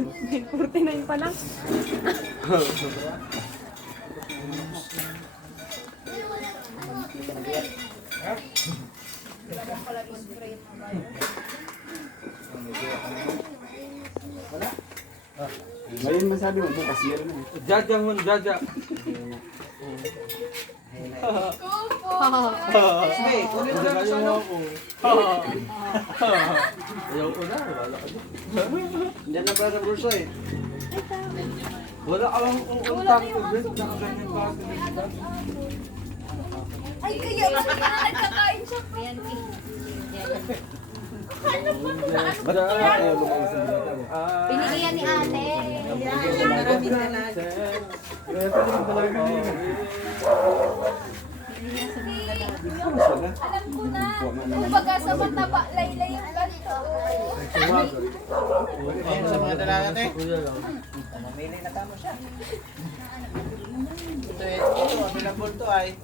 49 pa lang. Ngayon masabi mo, bukas year na. Jaja mo, Jaja. Sige, kunin mo lang sa ano. Ayaw ko na, wala ka na. Diyan na pala sa bulso eh. Wala ka lang kung contact to best na ganyan ba? Ay, kaya ba nagkakain siya? Ba't ayaw lumang sa binata mo? Pinilihan ni ate. Maraming dalag. Kaya pwede mo talaga ganyan. Alam ko na. Kumbaga sa mataba, laylay yung ganito. Ayun sa mga dala natin. Kuya lang. Mamili na tamo siya. Ito, available to ay.